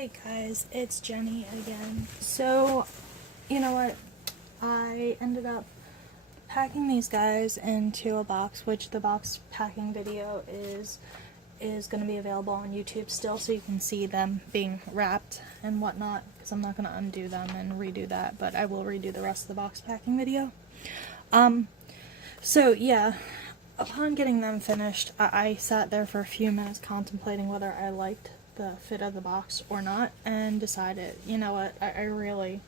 Hey guys, it's Jenny again. So, you know what? I ended up packing these guys into a box, which the box packing video is going to be available on YouTube still, so you can see them being wrapped and whatnot, because I'm not going to undo them and redo that, but I will redo the rest of the box packing video. So yeah, upon getting them finished, I sat there for a few minutes contemplating whether I liked the fit of the box or not, and decided, you know what, I really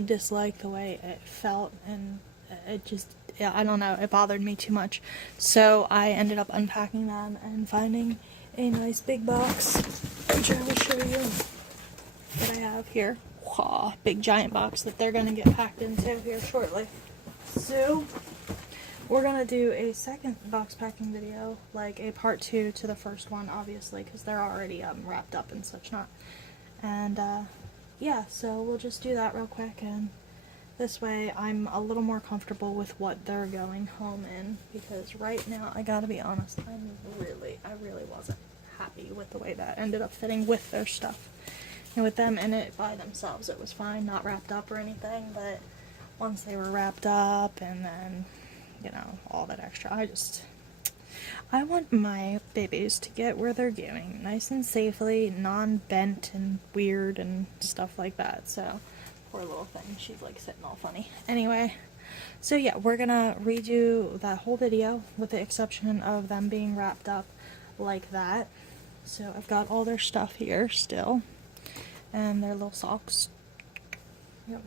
disliked the way it felt, and it just, yeah, I don't know, it bothered me too much. So I ended up unpacking them and finding a nice big box, which I will show you that I have here. Wow, big giant box that they're gonna get packed into here shortly. So we're gonna do a second box packing video, like a part 2 to the first one, obviously, because they're already wrapped up and such not. And yeah, so we'll just do that real quick, and this way I'm a little more comfortable with what they're going home in, because right now, I gotta be honest, I really wasn't happy with the way that ended up fitting with their stuff. And with them in it by themselves, it was fine, not wrapped up or anything, but once they were wrapped up and then, you know, all that extra, I want my babies to get where they're going nice and safely, non-bent and weird and stuff like that. So poor little thing, she's like sitting all funny. Anyway, so yeah, we're gonna redo that whole video with the exception of them being wrapped up like that. So I've got all their stuff here still, and their little socks. Yep.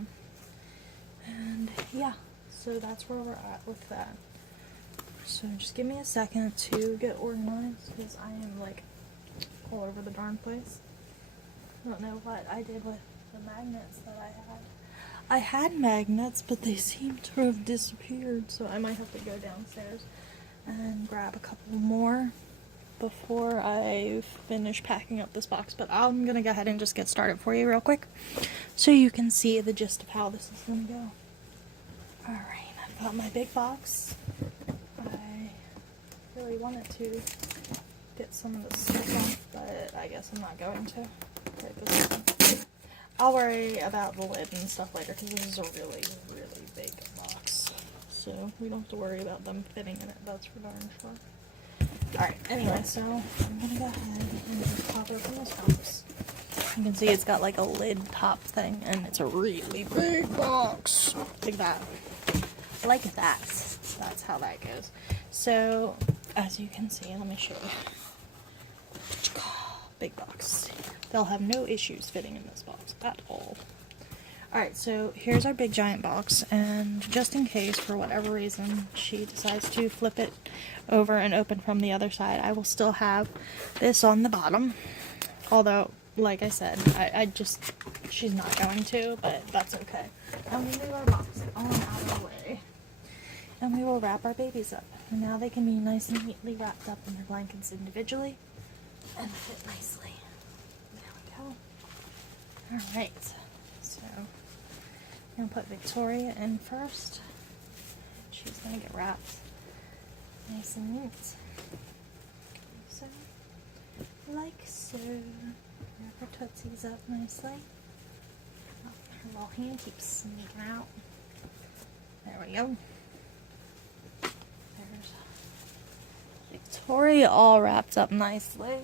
And yeah, so that's where we're at with that. So just give me a second to get organized, because I am like all over the darn place. I don't know what I did with the magnets that I had. I had magnets, but they seem to have disappeared, so I might have to go downstairs and grab a couple more before I finish packing up this box. But I'm gonna go ahead and just get started for you real quick, so you can see the gist of how this is gonna go. Alright, I've got my big box. I really wanted to get some of this stuff off, but I guess I'm not going to. I'll worry about the lid and stuff later, because this is a really big box. So we don't have to worry about them fitting in it, that's for darn sure. Alright, anyway, so I'm gonna go ahead and just pop open this box. You can see it's got like a lid top thing, and it's a really big box. Like that. Like that. That's how that goes. So, as you can see, let me show you. Big box. They'll have no issues fitting in this box at all. Alright, so here's our big giant box, and just in case, for whatever reason, she decides to flip it over and open from the other side, I will still have this on the bottom. Although, like I said, she's not going to, but that's okay. And we move our box on out of the way, and we will wrap our babies up. And now they can be nice and neatly wrapped up in their blankets individually and fit nicely. There we go. Alright, so I'm going to put Victoria in first. She's going to get wrapped nice and neat. So, like so. Wrap her tootsies up nicely. Oh, her little hand keeps sneaking out. There we go. There's Victoria all wrapped up nicely.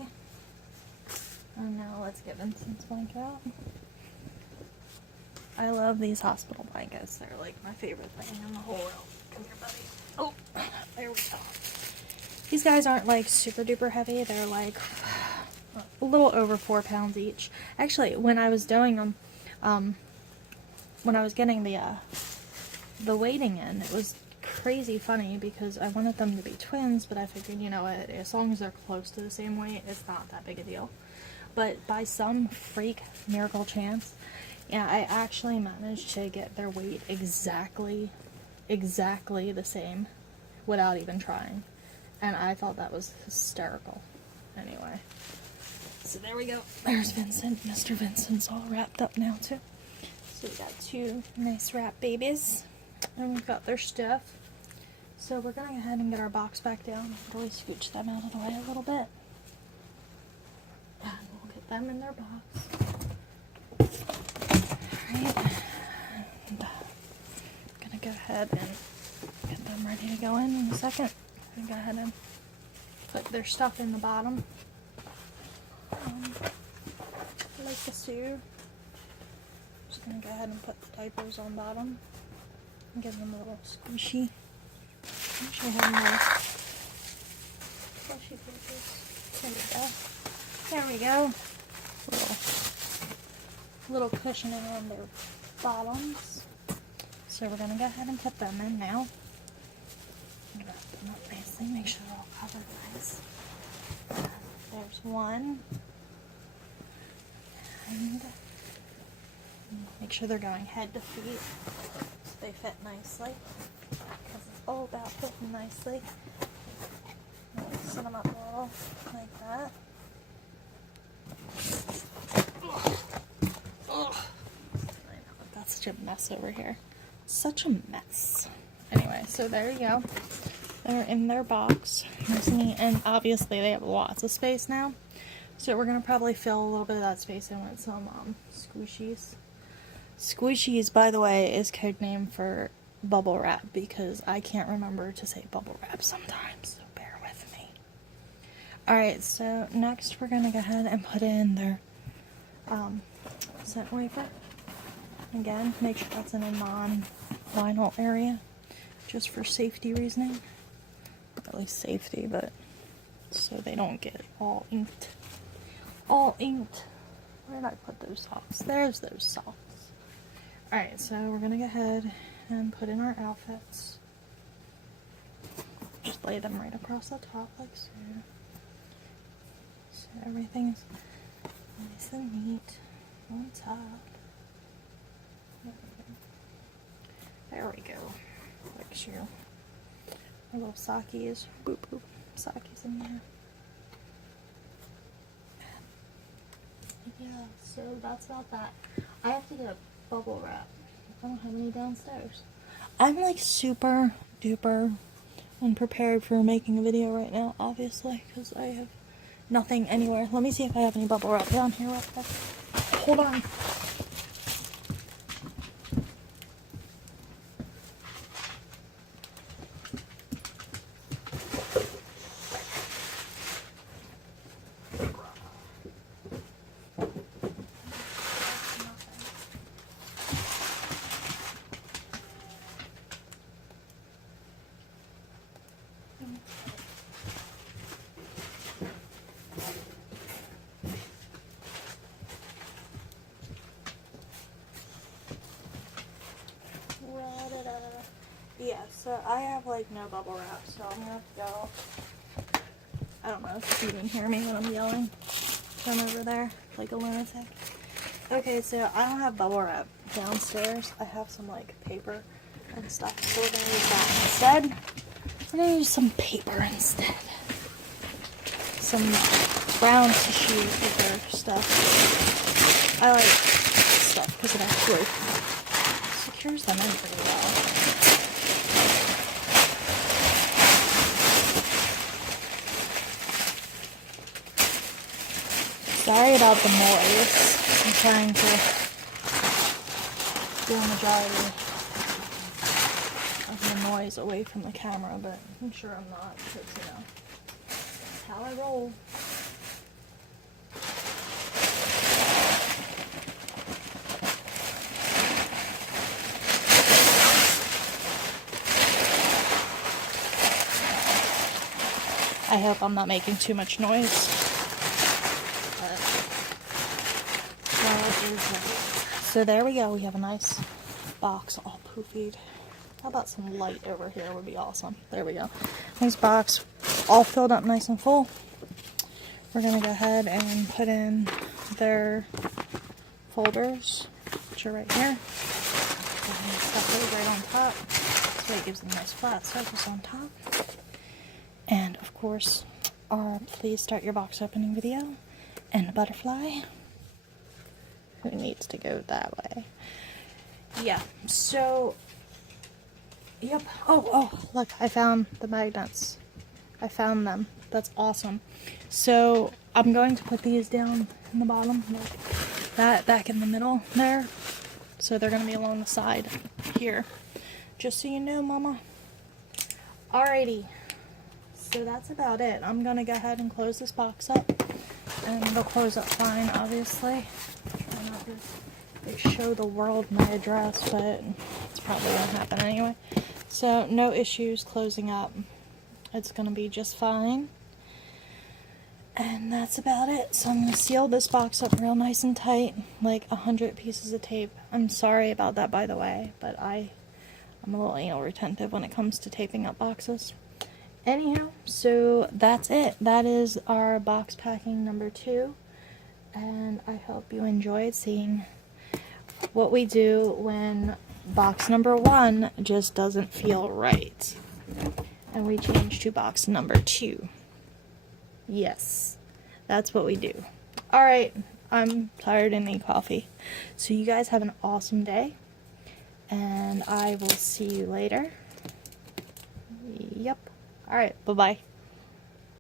And now let's get Vincent's blanket out. I love these hospital blankets. They're like my favorite thing in the whole world. Come here, buddy. Oh, there we go. These guys aren't like super duper heavy. They're like a little over 4 pounds each. Actually, when I was doing them, when I was getting the weighting in, it was crazy funny, because I wanted them to be twins, but I figured, you know what, as long as they're close to the same weight, it's not that big a deal. But by some freak miracle chance, yeah, I actually managed to get their weight exactly the same without even trying. And I thought that was hysterical. Anyway. So there we go. There's Vincent. Mr. Vincent's all wrapped up now too. So we got 2 nice wrap babies. And we've got their stuff. So we're going to go ahead and get our box back down. Really scooch them out of the way a little bit. And we'll get them in their box. Alright, and I'm gonna go ahead and get them ready to go in a second. I'm gonna go ahead and put their stuff in the bottom. Like the stew. Just gonna go ahead and put the diapers on bottom and give them a little squishy. Actually, have more squishy papers. There we go. There we go. Little cushioning on their bottoms. So we're gonna go ahead and put them in now. Wrap them up nicely. Make sure they're all covered nice. There's one. And make sure they're going head to feet so they fit nicely, because it's all about fitting nicely. Set them up a little like that. Ugh. I know, that's such a mess over here. Such a mess. Anyway, so there you go. They're in their box. Nice and neat. And obviously they have lots of space now. So we're going to probably fill a little bit of that space in with some squishies. Squishies, by the way, is code name for bubble wrap, because I can't remember to say bubble wrap sometimes, so bear with me. Alright, so next we're going to go ahead and put in their scent wafer. Again, make sure that's in a non-vinyl area, just for safety reasoning. Not really safety, but so they don't get all inked. All inked. Where did I put those socks? There's those socks. Alright, so we're going to go ahead and put in our outfits. Just lay them right across the top like so. So everything is nice and neat on top. There we go. Make sure our little sockies. Boop boop. Sockies in there. Yeah, so that's about that. I have to get bubble wrap. I don't have any downstairs. I'm like super duper unprepared for making a video right now, obviously, because I have nothing anywhere. Let me see if I have any bubble wrap down here real quick. Hold on. Yeah, so I have like no bubble wrap, so I'm gonna have to go. I don't know if you can hear me when I'm yelling from over there like a lunatic. Okay, so I don't have bubble wrap downstairs. I have some like paper and stuff, so we're gonna use that instead. We're gonna use some paper instead. Some brown tissue paper stuff. I like stuff because it actually secures them in pretty well. Sorry about the noise. I'm trying to do a majority of the noise away from the camera, but I'm sure I'm not, because, you know, that's how I roll. I hope I'm not making too much noise. So there we go. We have a nice box all poofied. How about some light over here would be awesome. There we go. Nice box all filled up nice and full. We're going to go ahead and put in their folders, which are right here. Stuff those right on top. This way it gives them a nice flat surface on top. And of course, our please start your box opening video and a butterfly. Who needs to go that way? Yeah, so, yep. Oh, look, I found the magnets. I found them. That's awesome. So, I'm going to put these down in the bottom, like that, back in the middle there. So they're going to be along the side here. Just so you know, Mama. Alrighty. So that's about it. I'm going to go ahead and close this box up. And it'll close up fine, obviously. Try not to show the world my address, but it's probably going to happen anyway. So no issues closing up. It's going to be just fine. And that's about it. So I'm going to seal this box up real nice and tight, like 100 pieces of tape. I'm sorry about that, by the way, but I'm a little anal retentive when it comes to taping up boxes. Anyhow, so that's it. That is our box packing number 2. And I hope you enjoyed seeing what we do when box number 1 just doesn't feel right. And we change to box number 2. Yes, that's what we do. Alright, I'm tired and need coffee. So you guys have an awesome day. And I will see you later. Yep. Alright, bye-bye.